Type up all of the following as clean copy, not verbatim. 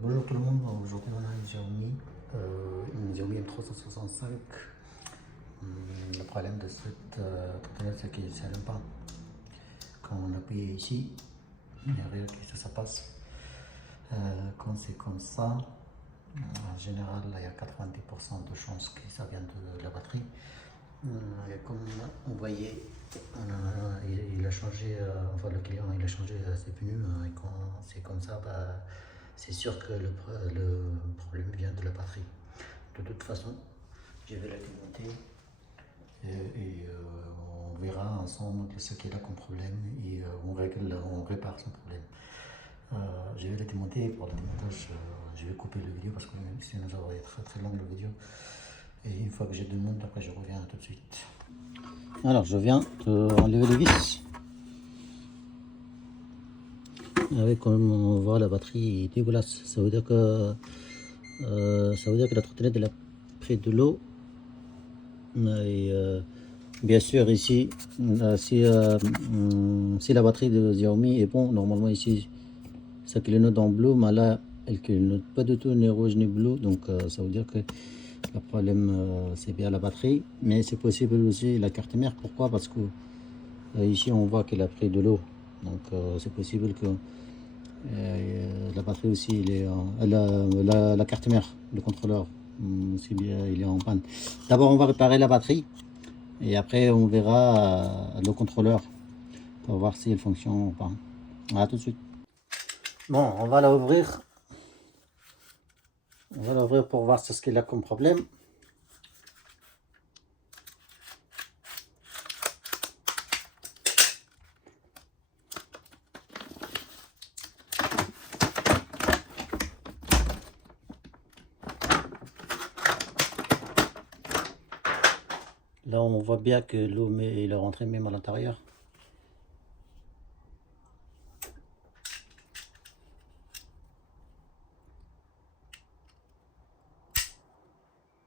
Bonjour tout le monde, aujourd'hui on a une Xiaomi M365. Le problème de cette trottinette c'est qu'il ne s'allume pas. Quand on appuie ici, il n'y a rien qui se passe. Quand c'est comme ça, en général il y a 90% de chances que ça vienne de la batterie. Et comme vous voyez, il a changé, enfin le client il a changé ses pneus, et quand c'est comme ça, c'est sûr que le problème vient de la batterie. De toute façon, je vais la démonter on verra ensemble ce qu'il a comme problème et on répare son problème. Je vais la démonter. Pour le démontage, je vais couper la vidéo parce que sinon ça va être très long la vidéo. Et une fois que j'ai démonté, après je reviens tout de suite. Alors je viens enlever les vis. Avec comme on voit la batterie est dégueulasse. Ça veut dire que la trottinette elle a pris de l'eau. Et bien sûr ici, si la batterie de Xiaomi est bon, normalement ici ça clignote en bleu, mais là elle clignote pas du tout ni rouge ni bleu, donc ça veut dire que le problème c'est bien la batterie, mais c'est possible aussi la carte mère. Pourquoi? Parce que ici on voit qu'elle a pris de l'eau, donc c'est possible que la batterie aussi la carte mère, le contrôleur aussi bien il est en panne. D'abord on va réparer la batterie et après on verra le contrôleur pour voir si elle fonctionne ou pas. A tout de suite. Bon, on va la ouvrir. On va l'ouvrir pour voir ce qu'il a comme problème. Là, on voit bien que l'eau est rentrée même à l'intérieur.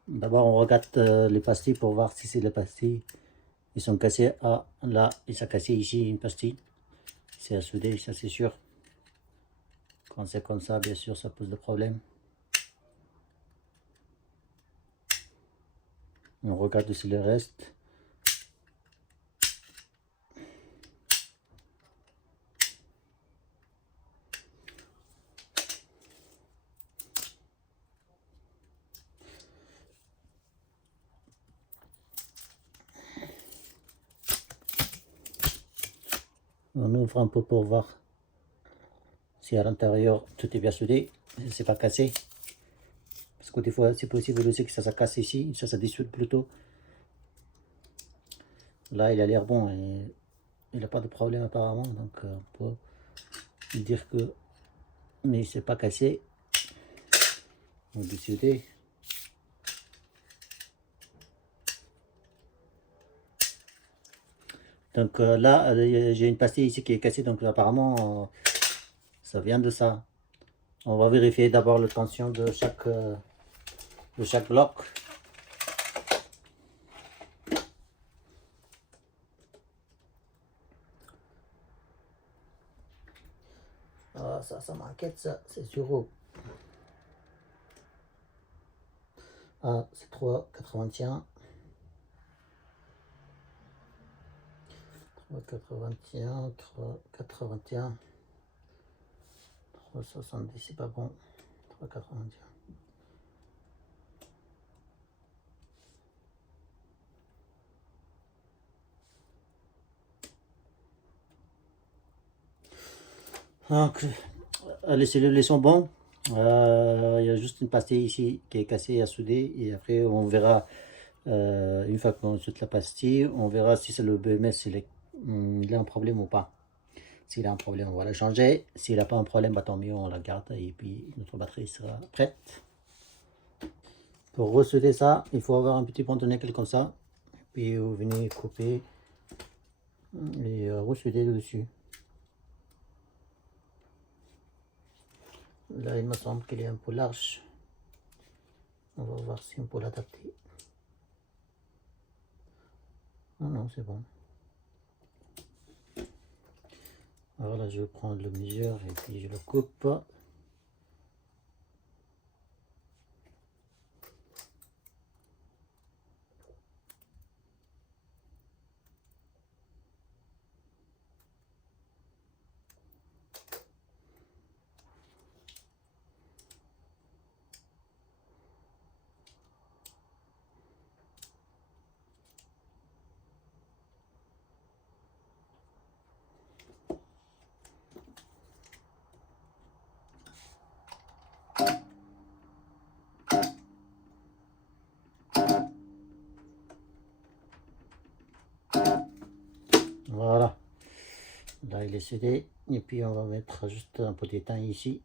D'abord, on regarde les pastilles pour voir si c'est les pastilles. Ils sont cassés. Ah, là, il s'est cassé ici une pastille. C'est à souder, ça c'est sûr. Quand c'est comme ça, bien sûr, ça pose des problèmes. On regarde aussi le reste. On ouvre un peu pour voir si à l'intérieur tout est bien soudé, c'est pas cassé. Parce que des fois c'est possible aussi que ça se casse ici, ça se dissout plutôt. Là il a l'air bon et il n'a pas de problème apparemment, donc on peut dire que, mais c'est pas cassé. On va dissoudé. Donc là j'ai une pastille ici qui est cassée, donc apparemment ça vient de ça. On va vérifier d'abord la tension de chaque bloc. Ah, ça m'inquiète, ça, c'est sur. Ah, c'est 3,81. 3,81, 3,81. 3,70, c'est pas bon. 3,81. Donc, les cellules sont bons. Il y a juste une pastille ici qui est cassée à souder. Et après, on verra, une fois qu'on soude la pastille, on verra si c'est le BMS, il a un problème ou pas. S'il a un problème, on va la changer. S'il n'a pas un problème, bah, tant mieux, on la garde. Et puis, notre batterie sera prête. Pour ressouder ça, il faut avoir un petit pontonnicle comme ça. Puis, vous venez couper et ressouder dessus. Là, il me semble qu'il est un peu large. On va voir si on peut l'adapter. Ah non, c'est bon. Alors là, je vais prendre le mesure et puis je le coupe. Voilà, il est soudé. Et puis on va mettre juste un peu d'étain ici.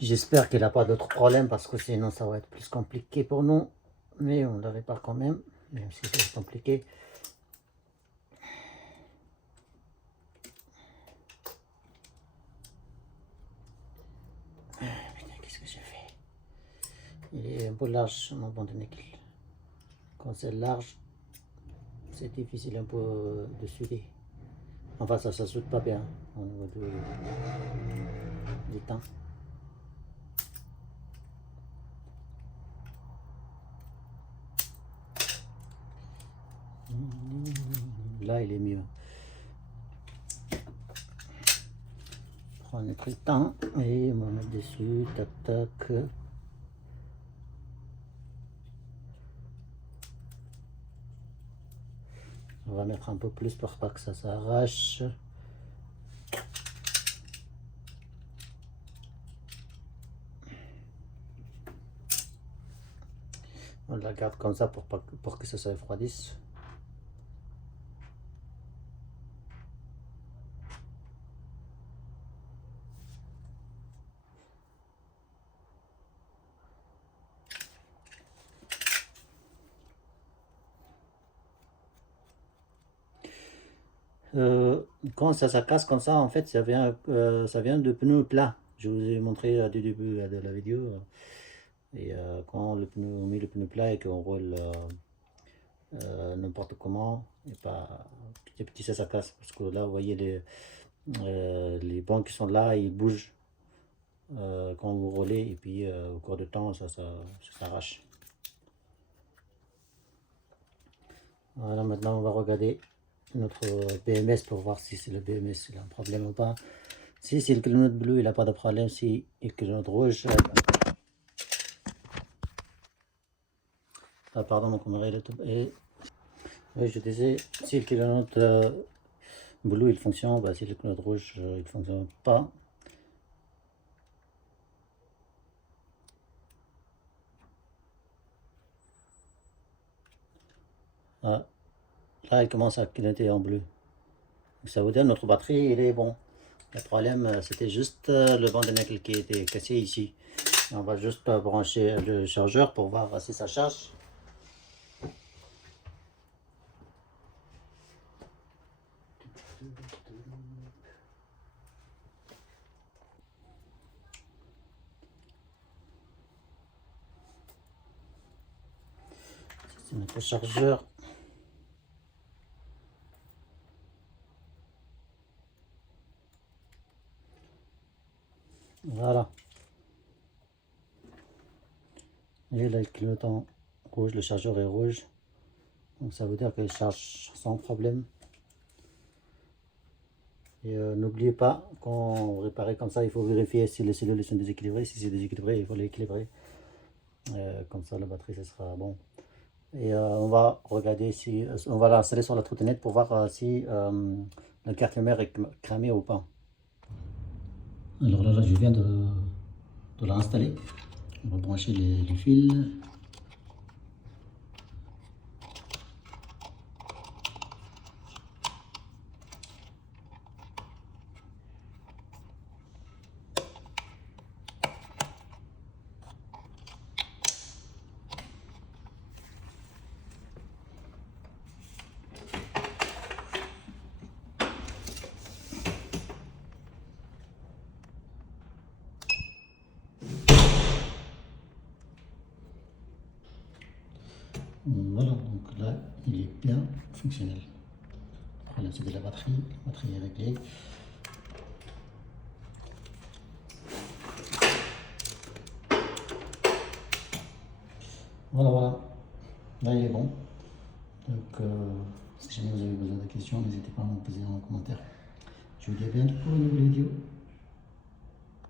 J'espère qu'il n'a pas d'autres problèmes parce que sinon ça va être plus compliqué pour nous. Mais on le répare quand même si c'est compliqué. Putain, qu'est-ce que j'ai fait? Il est un peu large, mon banc de nickel. Quand c'est large, c'est difficile un peu de souder. Enfin, ça ne soude pas bien au niveau du temps. Là, il est mieux. On a pris le temps et on va mettre dessus, tac tac. On va mettre un peu plus pour pas que ça s'arrache. On la garde comme ça pour que ça se refroidisse. Quand ça casse comme ça, en fait, ça vient de pneus plats. Je vous ai montré du début de la vidéo. Et quand on met le pneu plat et qu'on roule n'importe comment, et pas petit à petit ça casse. Parce que là, vous voyez les bancs qui sont là, ils bougent quand vous roulez. Et puis au cours du temps, ça s'arrache. Voilà, maintenant on va regarder notre BMS pour voir si c'est le BMS il a un problème ou pas. Si c'est le clignotant bleu, il n'a pas de problème. Si le clignotant rouge, pardon, mon caméra est tombé. Oui, je disais, si le clignotant bleu il fonctionne, bah, si le clignotant rouge il ne fonctionne pas. Ah, là, il commence à clignoter en bleu. Ça veut dire que notre batterie, il est bon. Le problème, c'était juste le banc de nickel qui était cassé ici. On va juste brancher le chargeur pour voir si ça charge. C'est notre chargeur. Voilà. Et là, le clignotant rouge, le chargeur est rouge. Donc ça veut dire qu'il charge sans problème. Et n'oubliez pas, quand on répare comme ça, il faut vérifier si les cellules sont déséquilibrées. Si c'est déséquilibré, il faut l'équilibrer. Comme ça, la batterie, ça sera bon. Et on va regarder si on va l'installer sur la trottinette pour voir si la carte mère est cramée ou pas. Alors là, je viens de l'installer. On va brancher les fils. Voilà, donc là, il est bien fonctionnel. Le problème, c'est de la batterie est réglée. Voilà, voilà. Là, il est bon. Donc, si jamais vous avez besoin de questions, n'hésitez pas à me poser en commentaire. Je vous dis à bientôt pour une nouvelle vidéo.